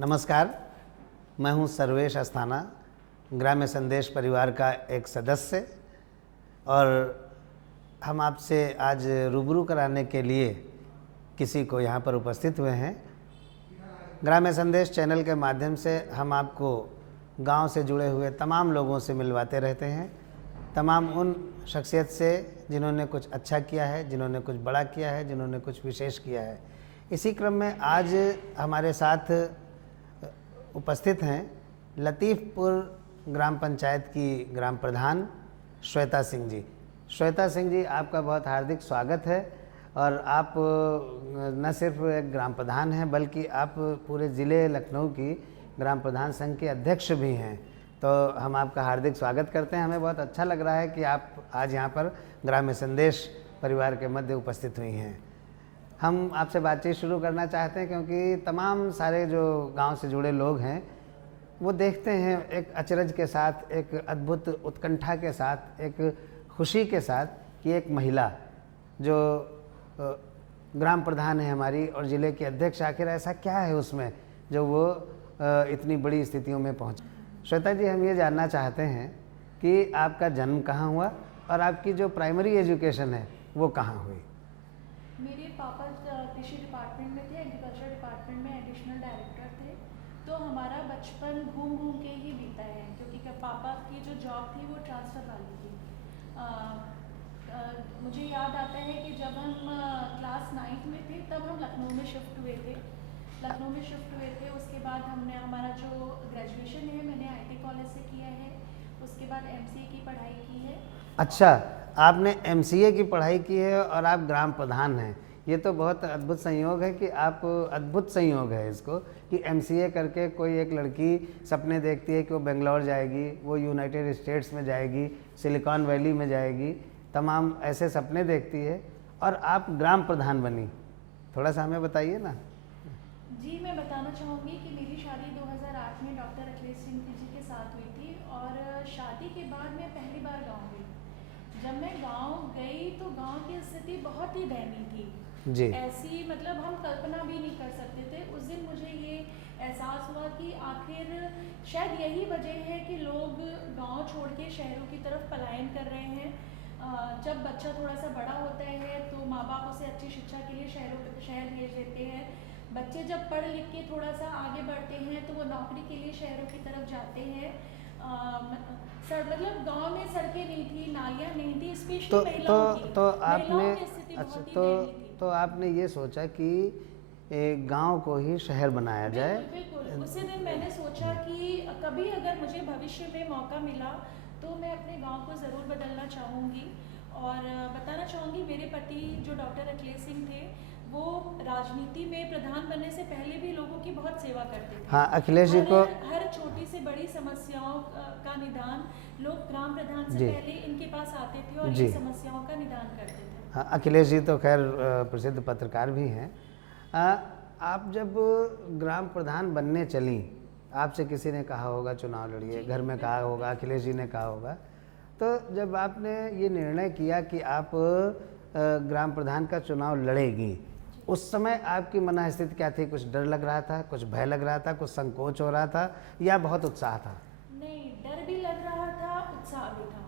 नमस्कार, मैं हूं सर्वेश अस्थाना, ग्राम्य संदेश परिवार का एक सदस्य, और हम आपसे आज रूबरू कराने के लिए किसी को यहाँ पर उपस्थित हुए हैं। ग्राम्य संदेश चैनल के माध्यम से हम आपको गांव से जुड़े हुए तमाम लोगों से मिलवाते रहते हैं, तमाम उन शख्सियत से जिन्होंने कुछ अच्छा किया है, जिन्होंने कुछ बड़ा किया है, जिन्होंने कुछ विशेष किया है। इसी क्रम में आज हमारे साथ उपस्थित हैं लतीफ़पुर ग्राम पंचायत की ग्राम प्रधान श्वेता सिंह जी। श्वेता सिंह जी, आपका बहुत हार्दिक स्वागत है। और आप न सिर्फ एक ग्राम प्रधान हैं बल्कि आप पूरे ज़िले लखनऊ की ग्राम प्रधान संघ के अध्यक्ष भी हैं। तो हम आपका हार्दिक स्वागत करते हैं। हमें बहुत अच्छा लग रहा है कि आप आज यहाँ पर ग्राम्य संदेश परिवार के मध्य उपस्थित हुई हैं। हम आपसे बातचीत शुरू करना चाहते हैं क्योंकि तमाम सारे जो गांव से जुड़े लोग हैं वो देखते हैं एक अचरज के साथ, एक अद्भुत उत्कंठा के साथ, एक खुशी के साथ कि एक महिला जो ग्राम प्रधान है हमारी और ज़िले की अध्यक्ष, आखिर ऐसा क्या है उसमें जो वो इतनी बड़ी स्थितियों में पहुँचे। श्वेता जी, हम ये जानना चाहते हैं कि आपका जन्म कहाँ हुआ और आपकी जो प्राइमरी एजुकेशन है वो कहाँ हुई। मेरे पापा कृषि डिपार्टमेंट में थे, एग्रीकल्चर डिपार्टमेंट में एडिशनल डायरेक्टर थे। तो हमारा बचपन घूम घूम के ही बीता है क्योंकि पापा की जो जॉब थी वो ट्रांसफ़र वाली थी। मुझे याद आता है कि जब हम क्लास 9th में थे तब हम लखनऊ में शिफ्ट हुए थे। उसके बाद हमने हमारा जो ग्रेजुएशन है मैंने IT कॉलेज से किया है। उसके बाद MCA की पढ़ाई की है। अच्छा, आपने MCA की पढ़ाई की है और आप ग्राम प्रधान हैं। ये तो बहुत अद्भुत संयोग है कि आप, अद्भुत संयोग है इसको कि MCA करके कोई एक लड़की सपने देखती है कि वो बेंगलोर जाएगी, वो यूनाइटेड स्टेट्स में जाएगी, सिलिकॉन वैली में जाएगी, तमाम ऐसे सपने देखती है और आप ग्राम प्रधान बनी। थोड़ा सा हमें बताइए ना। जी, मैं बताना चाहूँगी कि मेरी शादी 2008 में डॉक्टर अखिलेश सिंह जी के साथ हुई थी और शादी के बाद मैं पहली बार गांव गई। जब मैं गांव गई तो गांव की स्थिति बहुत ही दयनीय थी जी। ऐसी, मतलब हम कल्पना भी नहीं कर सकते थे। उस दिन मुझे ये एहसास हुआ कि आखिर शायद यही वजह है कि लोग गांव छोड़ के शहरों की तरफ पलायन कर रहे हैं। जब बच्चा थोड़ा सा बड़ा होता है तो माँ बाप उसे अच्छी शिक्षा के लिए शहर भेज देते हैं। बच्चे जब पढ़ लिख के थोड़ा सा आगे बढ़ते हैं तो वो नौकरी के लिए शहरों की तरफ जाते हैं। मतलब गांव में सड़कें नहीं थी, नालियाँ नहीं थी, स्पेशली महिलाओं की। तो आपने, स्थिति अच्छा, बहुत ही दयनीय थी। तो आपने ये सोचा कि गांव को ही शहर बनाया जाए। बिल्कुल। उसी दिन मैंने सोचा कि कभी अगर मुझे भविष्य में मौका मिला तो मैं अपने गांव को ज़रूर बदलना चाहूँगी। और बताना चाहूँगी, मेरे पति जो डॉक्टर अखिलेश सिंह थे वो राजनीति में प्रधान बनने से पहले भी लोगों की बहुत सेवा करते थे। हाँ, अखिलेश जी को हर छोटी से बड़ी समस्याओं का निदान लोग ग्राम प्रधान से पहले इनके पास आते थे और इन समस्याओं का निदान करते थे। हाँ, अखिलेश जी तो खैर प्रसिद्ध पत्रकार भी हैं। आप जब ग्राम प्रधान बनने चली, आपसे किसी ने कहा होगा चुनाव लड़िए, घर में कहा होगा, अखिलेश जी ने कहा होगा, तो जब आपने ये निर्णय किया कि आप ग्राम प्रधान का चुनाव लड़ेगी, उस समय आपकी मनःस्थिति क्या थी? कुछ डर लग रहा था, कुछ भय लग रहा था, कुछ संकोच हो रहा था या बहुत उत्साह था? नहीं, डर भी लग रहा था, उत्साह भी था।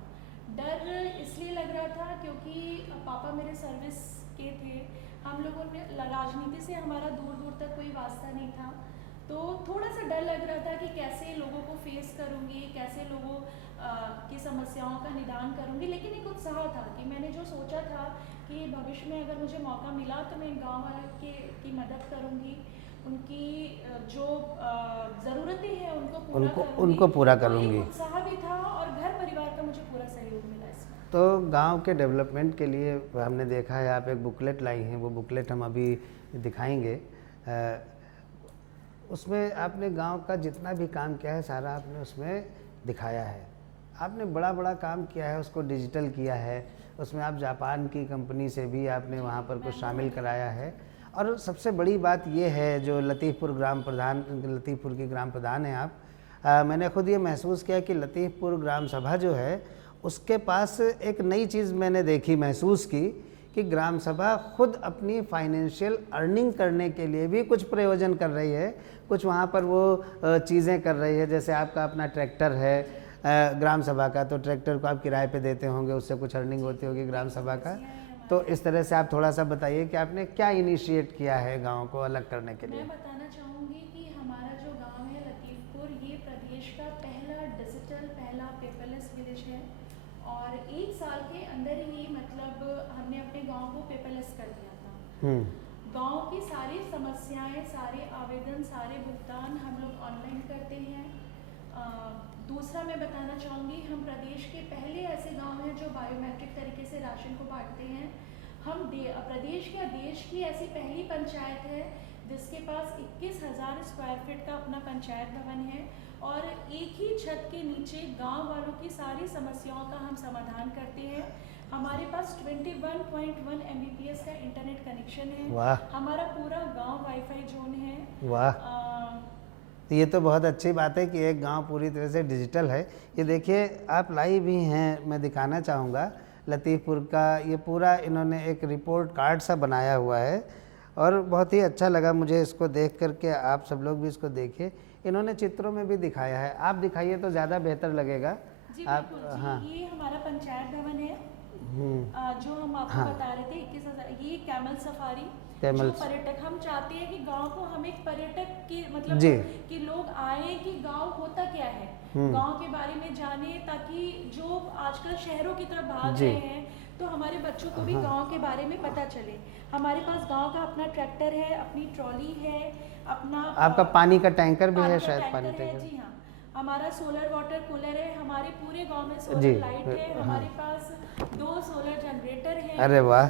डर इसलिए लग रहा था क्योंकि पापा मेरे सर्विस के थे। हम लोगों ने राजनीति से हमारा दूर दूर तक कोई वास्ता नहीं था, तो थोड़ा सा डर लग रहा था कि कैसे लोगों को फेस करूँगी, कैसे लोगों की समस्याओं का निदान करूँगी। लेकिन एक उत्साह था कि मैंने जो सोचा था कि भविष्य में अगर मुझे मौका मिला तो मैं गांव वालों की मदद करूँगी, उनकी जो ज़रूरतें हैं उनको पूरा करूँगी। तो उत्साह भी था और घर परिवार का मुझे पूरा सहयोग मिला इसमें। तो गांव के डेवलपमेंट के लिए हमने देखा है आप एक बुकलेट लाई हैं, वो बुकलेट हम अभी दिखाएंगे। उसमें आपने गांव का जितना भी काम किया है सारा आपने उसमें दिखाया है। आपने बड़ा बड़ा काम किया है, उसको डिजिटल किया है। उसमें आप जापान की कंपनी से भी आपने वहाँ पर कुछ शामिल कराया है। और सबसे बड़ी बात ये है, जो लतीफ़पुर ग्राम प्रधान, लतीफ़पुर की ग्राम प्रधान हैं आप, मैंने खुद ये महसूस किया कि लतीफ़पुर ग्राम सभा जो है उसके पास एक नई चीज़ मैंने देखी, महसूस की कि ग्राम सभा खुद अपनी फाइनेंशियल अर्निंग करने के लिए भी कुछ प्रयोजन कर रही है, कुछ वहाँ पर वो चीज़ें कर रही है। जैसे आपका अपना ट्रैक्टर है ग्राम सभा का, तो ट्रैक्टर को आप किराए पे देते होंगे, उससे कुछ अर्निंग होती होगी ग्राम सभा का। तो इस तरह से आप थोड़ा सा बताइए कि आपने क्या इनिशिएट किया है गाँव को अलग करने के लिए। मैं बताना चाहूँगी कि हमारा जो गांव है लतीफपुर, ये प्रदेश का पहला पेपरलेस विलेज है और 1 साल के अंदर ही मतलब हमने अपने गांव को पेपरलेस कर दिया था। गांव की सारी समस्याएं, सारे आवेदन, सारे भुगतान हम लोग ऑनलाइन करते हैं। दूसरा मैं बताना चाहूँगी, हम प्रदेश के पहले ऐसे गांव हैं जो बायोमेट्रिक तरीके से राशन को बांटते हैं। हम प्रदेश या देश की ऐसी पहली पंचायत है जिसके पास 21,000 स्क्वायर फीट का अपना पंचायत भवन है और एक ही छत के नीचे गांव वालों की सारी समस्याओं का हम समाधान करते हैं। हमारे पास 21.1 Mbps का इंटरनेट कनेक्शन है। वाह। हमारा पूरा गांव वाईफाई जोन है। वाह, ये तो बहुत अच्छी बात है कि एक गांव पूरी तरह से डिजिटल है। ये देखिए आप लाइव भी हैं, मैं दिखाना चाहूँगा लतीफपुर का ये पूरा इन्होंने एक रिपोर्ट कार्ड सा बनाया हुआ है और बहुत ही अच्छा लगा मुझे इसको देख करके। आप सब लोग भी इसको देखिए, इन्होंने चित्रों में भी दिखाया है, आप दिखाइए तो ज़्यादा बेहतर लगेगा। जी आप बिल्कुल जी, हाँ, ये हमारा पंचायत भवन है जो हम आपको हाँ। बता रहे थे 21,000। ये कैमल सफारी, कैमल जो पर्यटक, हम चाहते हैं कि गांव को हम एक पर्यटक की मतलब जी। कि लोग आए कि गांव होता क्या है, गांव के बारे में जाने, ताकि जो आजकल शहरों की तरफ भाग जी। रहे हैं तो हमारे बच्चों को भी गांव के बारे में पता चले। हमारे पास गांव का अपना ट्रैक्टर है, अपनी ट्रॉली है, अपना आपका पानी का टैंकर भी पानी है का शायद, टैंकर पानी है। टैंकर। जी हाँ, हमारा सोलर वाटर कूलर है, हमारे पूरे गांव में जी, सोलर लाइट है, हाँ। हमारे पास 2 सोलर जनरेटर हैं। अरे वाह।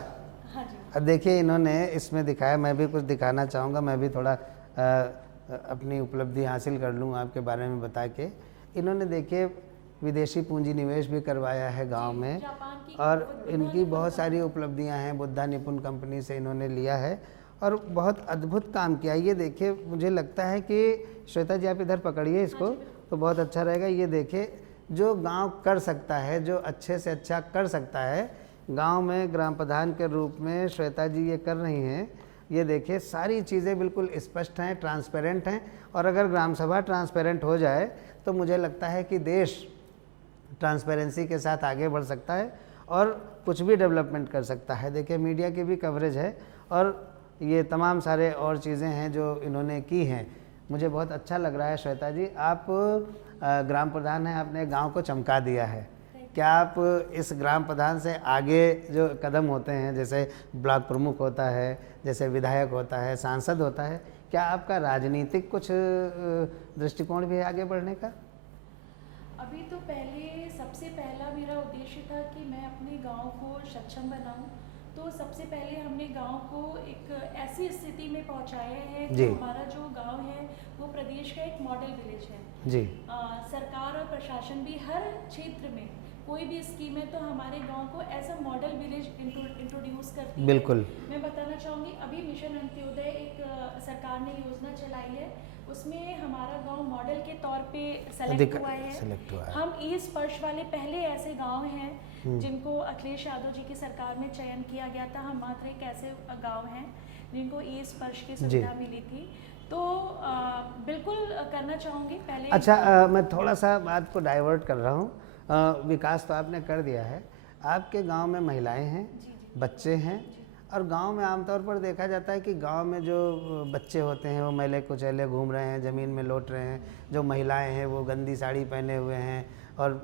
हाँ जी। अब देखिए इन्होंने इसमें दिखाया, मैं भी कुछ दिखाना चाहूँगा, मैं भी थोड़ा अपनी उपलब्धि हासिल कर लूँ आपके बारे में बता के। इन्होंने देखिए विदेशी पूंजी निवेश भी करवाया है गांव में जापान की और इनकी बहुत सारी उपलब्धियां हैं। बुद्धा निपुण कंपनी से इन्होंने लिया है और बहुत अद्भुत काम किया। ये देखिए मुझे लगता है कि श्वेता जी आप इधर पकड़िए इसको तो बहुत अच्छा रहेगा। ये देखिए जो गांव कर सकता है, जो अच्छे से अच्छा कर सकता है, गांव में ग्राम प्रधान के रूप में श्वेता जी ये कर रही हैं। ये देखिए सारी चीज़ें बिल्कुल स्पष्ट हैं, ट्रांसपेरेंट हैं और अगर ग्राम सभा ट्रांसपेरेंट हो जाए तो मुझे लगता है कि देश ट्रांसपेरेंसी के साथ आगे बढ़ सकता है और कुछ भी डेवलपमेंट कर सकता है। देखिए मीडिया की भी कवरेज है और ये तमाम सारे और चीज़ें हैं जो इन्होंने की हैं। मुझे बहुत अच्छा लग रहा है श्वेता जी, आप ग्राम प्रधान हैं, आपने गांव को चमका दिया है। क्या आप इस ग्राम प्रधान से आगे जो कदम होते हैं, जैसे ब्लॉक प्रमुख होता है, जैसे विधायक होता है, सांसद होता है, क्या आपका राजनीतिक कुछ दृष्टिकोण भी है आगे बढ़ने का? अभी तो सबसे पहला मेरा उद्देश्य था कि मैं अपने गांव को सक्षम बनाऊं। तो सबसे पहले हमने गांव को एक ऐसी स्थिति में पहुंचाया है कि हमारा जो गांव है वो प्रदेश का एक मॉडल विलेज है जी। सरकार और प्रशासन भी हर क्षेत्र में कोई भी स्कीम है तो हमारे गांव को as a model village introduce करती है। बिल्कुल। मैं बताना चाहूँगी, अभी मिशन अंत्योदय एक सरकार ने योजना चलाई है, उसमें हमारा गांव मॉडल के तौर पे सेलेक्ट हुआ है। हम ई स्पर्श वाले पहले ऐसे गांव हैं जिनको अखिलेश यादव जी की सरकार में चयन किया गया था। हम मात्र एक ऐसे गांव हैं जिनको ई स्पर्श की सुविधा मिली थी। तो बिल्कुल करना चाहूँगी पहले। अच्छा, मैं थोड़ा सा बात को डाइवर्ट कर रहा हूँ। विकास तो आपने कर दिया है, आपके गांव में महिलाएं हैं, बच्चे हैं और गांव में आमतौर पर देखा जाता है कि गांव में जो बच्चे होते हैं वो मैले कुचैले घूम रहे हैं, ज़मीन में लौट रहे हैं। जो महिलाएं हैं वो गंदी साड़ी पहने हुए हैं और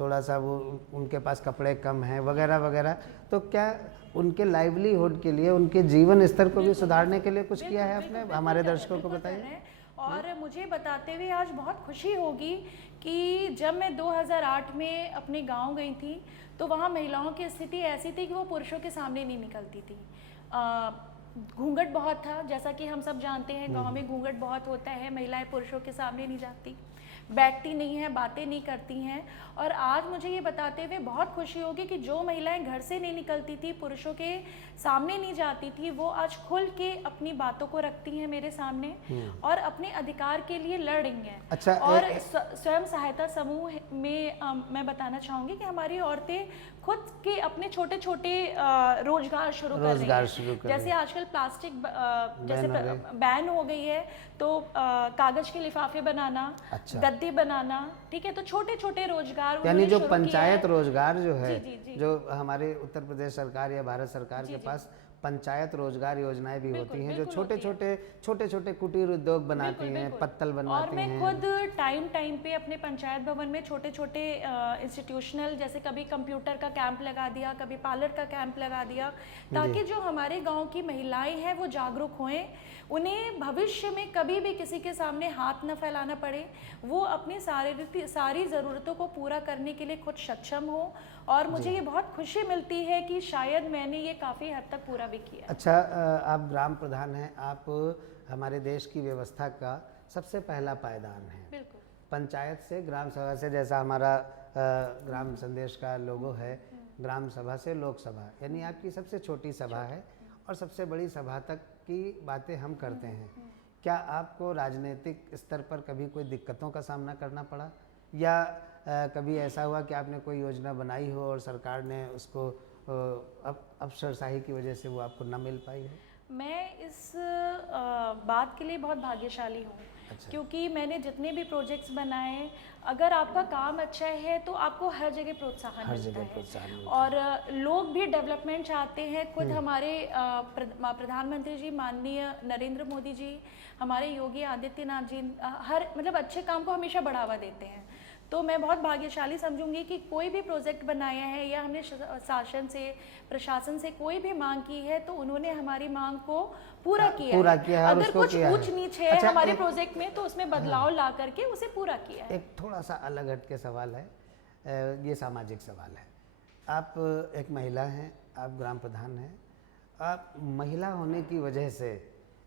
थोड़ा सा वो उनके पास कपड़े कम हैं वगैरह वगैरह। तो क्या उनके लाइवलीहुड के लिए, उनके जीवन स्तर को भी सुधारने के लिए कुछ किया है आपने? हमारे दर्शकों को बताइए। और मुझे बताते हुए आज बहुत खुशी होगी कि जब मैं 2008 में अपने गांव गई थी तो वहाँ महिलाओं की स्थिति ऐसी थी कि वो पुरुषों के सामने नहीं निकलती थी। घूंघट बहुत था, जैसा कि हम सब जानते हैं गांव में घूंघट बहुत होता है, महिलाएं पुरुषों के सामने नहीं जाती, बैठती नहीं हैं, बातें नहीं करती हैं। और आज मुझे ये बताते हुए बहुत खुशी होगी कि जो महिलाएं घर से नहीं निकलती थी, पुरुषों के सामने नहीं जाती थी, वो आज खुल के अपनी बातों को रखती हैं मेरे सामने और अपने अधिकार के लिए लड़ रही हैं। अच्छा, और स्वयं सहायता समूह में मैं बताना चाहूँगी कि हमारी औरतें खुद के अपने छोटे छोटे रोजगार शुरू कर रही रोजगार हैं। शुरू कर जैसे रही हैं। आजकल प्लास्टिक जैसे बैन हो गई। बैन हो गई है, तो कागज के लिफाफे बनाना, अच्छा। गद्दे बनाना, ठीक है, तो छोटे छोटे रोजगार यानी उन्होंने जो शुरू किया पंचायत है। रोजगार जो है, जी, जी, जी। जो हमारे उत्तर प्रदेश सरकार या भारत सरकार जी, के जी। पास पंचायत रोजगार योजनाएं भी बिल्कुल, होती हैं, जो बिल्कुल छोटे होती है। छोटे छोटे कुटीर उद्योग बनाती बिल्कुल, हैं, बिल्कुल। पत्तल और बनवाती मैं हैं। खुद टाइम टाइम पे अपने पंचायत भवन में छोटे छोटे इंस्टीट्यूशनल, जैसे कभी कंप्यूटर का कैंप लगा दिया, कभी पार्लर का कैंप लगा दिया, ताकि जो हमारे गांव की महिलाएं हैं वो जागरूक होएं, उन्हें भविष्य में कभी भी किसी के सामने हाथ न फैलाना पड़े, वो अपनी सारी ज़रूरतों को पूरा करने के लिए खुद सक्षम हो। और मुझे ये बहुत खुशी मिलती है कि शायद मैंने ये काफ़ी हद तक पूरा भी किया। अच्छा, आप ग्राम प्रधान हैं, आप हमारे देश की व्यवस्था का सबसे पहला पायदान है। बिल्कुल। पंचायत से ग्राम सभा से, जैसा हमारा ग्राम संदेश का लोगो है, ग्राम सभा से लोकसभा, यानी आपकी सबसे छोटी सभा है और सबसे बड़ी सभा तक की बातें हम करते हैं। क्या आपको राजनीतिक स्तर पर कभी कोई दिक्कतों का सामना करना पड़ा, या कभी ऐसा हुआ कि आपने कोई योजना बनाई हो और सरकार ने उसको अफसरशाही की वजह से वो आपको न मिल पाई हो? मैं इस बात के लिए बहुत भाग्यशाली हूँ। अच्छा। क्योंकि मैंने जितने भी प्रोजेक्ट्स बनाए, अगर आपका काम अच्छा है तो आपको हर जगह प्रोत्साहन हर मिलता जगह है। प्रोत्साहन मिलता और लोग भी डेवलपमेंट चाहते हैं। खुद हमारे प्रधानमंत्री जी माननीय नरेंद्र मोदी जी, हमारे योगी आदित्यनाथ जी, हर मतलब अच्छे काम को हमेशा बढ़ावा देते हैं। तो मैं बहुत भाग्यशाली समझूंगी कि कोई भी प्रोजेक्ट बनाया है या हमने शासन से, प्रशासन से कोई भी मांग की है, तो उन्होंने हमारी मांग को पूरा किया है। और अगर उसको कुछ किया है। ऊंच नीच है अच्छा, हमारे प्रोजेक्ट में, तो उसमें बदलाव ला करके उसे पूरा किया है। एक थोड़ा सा अलग हट के सवाल है, ये सामाजिक सवाल है। आप एक महिला हैं, आप ग्राम प्रधान हैं, आप महिला होने की वजह से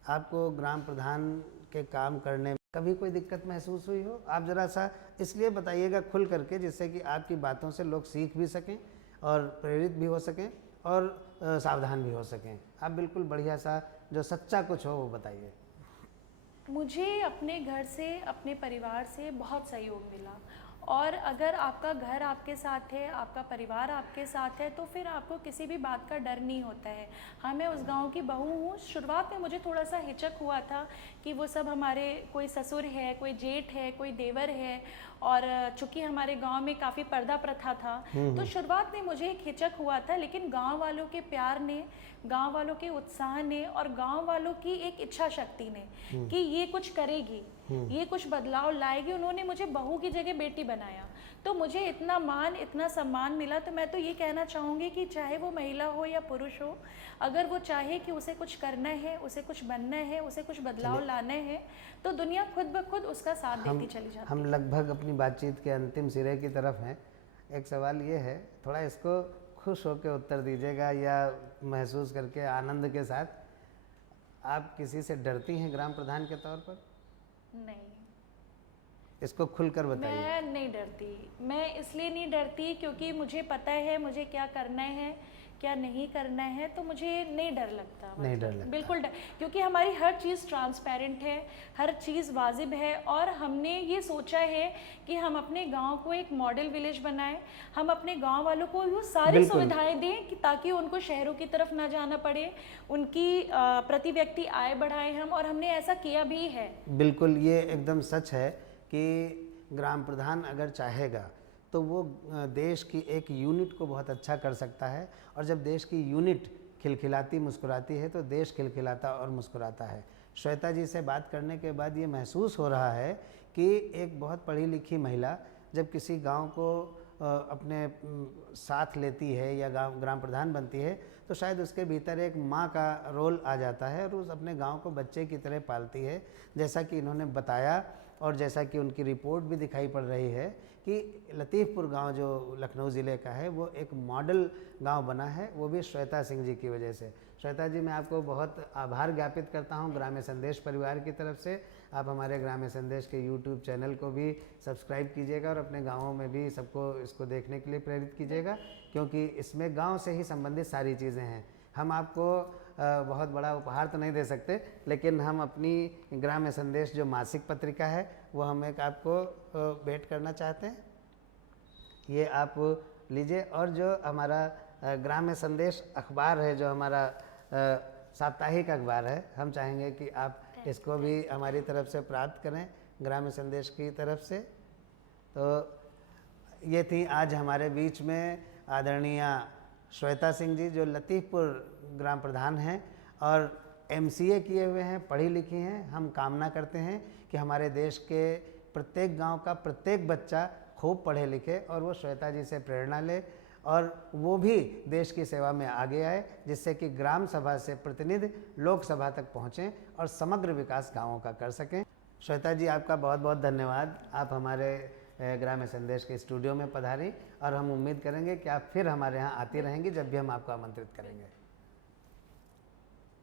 आपको ग्राम प्रधान के काम करने में कभी कोई दिक्कत महसूस हुई हो? आप ज़रा सा इसलिए बताइएगा खुल करके, जिससे कि आपकी बातों से लोग सीख भी सकें और प्रेरित भी हो सकें और सावधान भी हो सकें। आप बिल्कुल बढ़िया सा जो सच्चा कुछ हो वो बताइए। मुझे अपने घर से, अपने परिवार से बहुत सहयोग मिला। और अगर आपका घर आपके साथ है, आपका परिवार आपके साथ है, तो फिर आपको किसी भी बात का डर नहीं होता है। हाँ, मैं उस गांव की बहू हूँ। शुरुआत में मुझे थोड़ा सा हिचक हुआ था कि वो सब हमारे, कोई ससुर है, कोई जेठ है, कोई देवर है, और चूंकि हमारे गांव में काफ़ी पर्दा प्रथा था, तो शुरुआत में मुझे एक हिचक हुआ था। लेकिन गांव वालों के प्यार ने, गांव वालों के उत्साह ने और गांव वालों की एक इच्छा शक्ति ने कि ये कुछ करेगी, ये कुछ बदलाव लाएगी, उन्होंने मुझे बहू की जगह बेटी बनाया। तो मुझे इतना मान, इतना सम्मान मिला। तो मैं तो ये कहना चाहूँगी कि चाहे वो महिला हो या पुरुष हो, अगर वो चाहे कि उसे कुछ करना है, उसे कुछ बनना है, उसे कुछ बदलाव लाना है, तो दुनिया खुद ब खुद उसका साथ देती चली जाती है। हम लगभग अपनी बातचीत के अंतिम सिरे की तरफ हैं। एक सवाल ये है, थोड़ा इसको खुश होकर उत्तर दीजिएगा या महसूस करके आनंद के साथ। आप किसी से डरती हैं ग्राम प्रधान के तौर पर? नहीं, इसको खुलकर बताइए। मैं नहीं डरती। मैं इसलिए नहीं डरती क्योंकि मुझे पता है मुझे क्या करना है, क्या नहीं करना है, तो मुझे नहीं डर लगता। नहीं डर लगता। बिल्कुल क्योंकि हमारी हर चीज़ ट्रांसपेरेंट है, हर चीज़ वाजिब है। और हमने ये सोचा है कि हम अपने गांव को एक मॉडल विलेज बनाएं। हम अपने गांव वालों को वो सारी सुविधाएं दें कि ताकि उनको शहरों की तरफ ना जाना पड़े, उनकी प्रति व्यक्ति आय बढ़ाएं हम, और हमने ऐसा किया भी है। बिल्कुल, ये एकदम सच है कि ग्राम प्रधान अगर चाहेगा तो वो देश की एक यूनिट को बहुत अच्छा कर सकता है। और जब देश की यूनिट खिलखिलाती मुस्कुराती है तो देश खिलखिलाता और मुस्कुराता है। श्वेता जी से बात करने के बाद ये महसूस हो रहा है कि एक बहुत पढ़ी लिखी महिला जब किसी गांव को अपने साथ लेती है या ग्राम प्रधान बनती है, तो शायद उसके भीतर एक माँ का रोल आ जाता है और उस अपने गांव को बच्चे की तरह पालती है। जैसा कि इन्होंने बताया और जैसा कि उनकी रिपोर्ट भी दिखाई पड़ रही है कि लतीफ़पुर गांव जो लखनऊ ज़िले का है वो एक मॉडल गांव बना है, वो भी श्वेता सिंह जी की वजह से। श्वेता जी, मैं आपको बहुत आभार ज्ञापित करता हूं ग्राम्य संदेश परिवार की तरफ से। आप हमारे ग्राम्य संदेश के यूट्यूब चैनल को भी सब्सक्राइब कीजिएगा और अपने गाँवों में भी सबको इसको देखने के लिए प्रेरित कीजिएगा, क्योंकि इसमें गाँव से ही संबंधित सारी चीज़ें हैं। हम आपको बहुत बड़ा उपहार तो नहीं दे सकते, लेकिन हम अपनी ग्राम्य संदेश जो मासिक पत्रिका है वो हम एक आपको भेंट करना चाहते हैं। ये आप लीजिए। और जो हमारा ग्राम्य संदेश अखबार है, जो हमारा साप्ताहिक अखबार है, हम चाहेंगे कि आप इसको भी हमारी तरफ से प्राप्त करें, ग्राम्य संदेश की तरफ से। तो ये थी आज हमारे बीच में आदरणीय श्वेता सिंह जी, जो लतीफ़पुर ग्राम प्रधान हैं और MCA किए हुए हैं, पढ़ी लिखी हैं। हम कामना करते हैं कि हमारे देश के प्रत्येक गांव का प्रत्येक बच्चा खूब पढ़े लिखे और वो श्वेता जी से प्रेरणा ले और वो भी देश की सेवा में आगे आए, जिससे कि ग्राम सभा से प्रतिनिधि लोकसभा तक पहुँचें और समग्र विकास गाँवों का कर सकें। श्वेता जी, आपका बहुत बहुत धन्यवाद। आप हमारे ग्राम्य संदेश के स्टूडियो में पधारी और हम उम्मीद करेंगे कि आप फिर हमारे यहाँ आती रहेंगी जब भी हम आपको आमंत्रित करेंगे।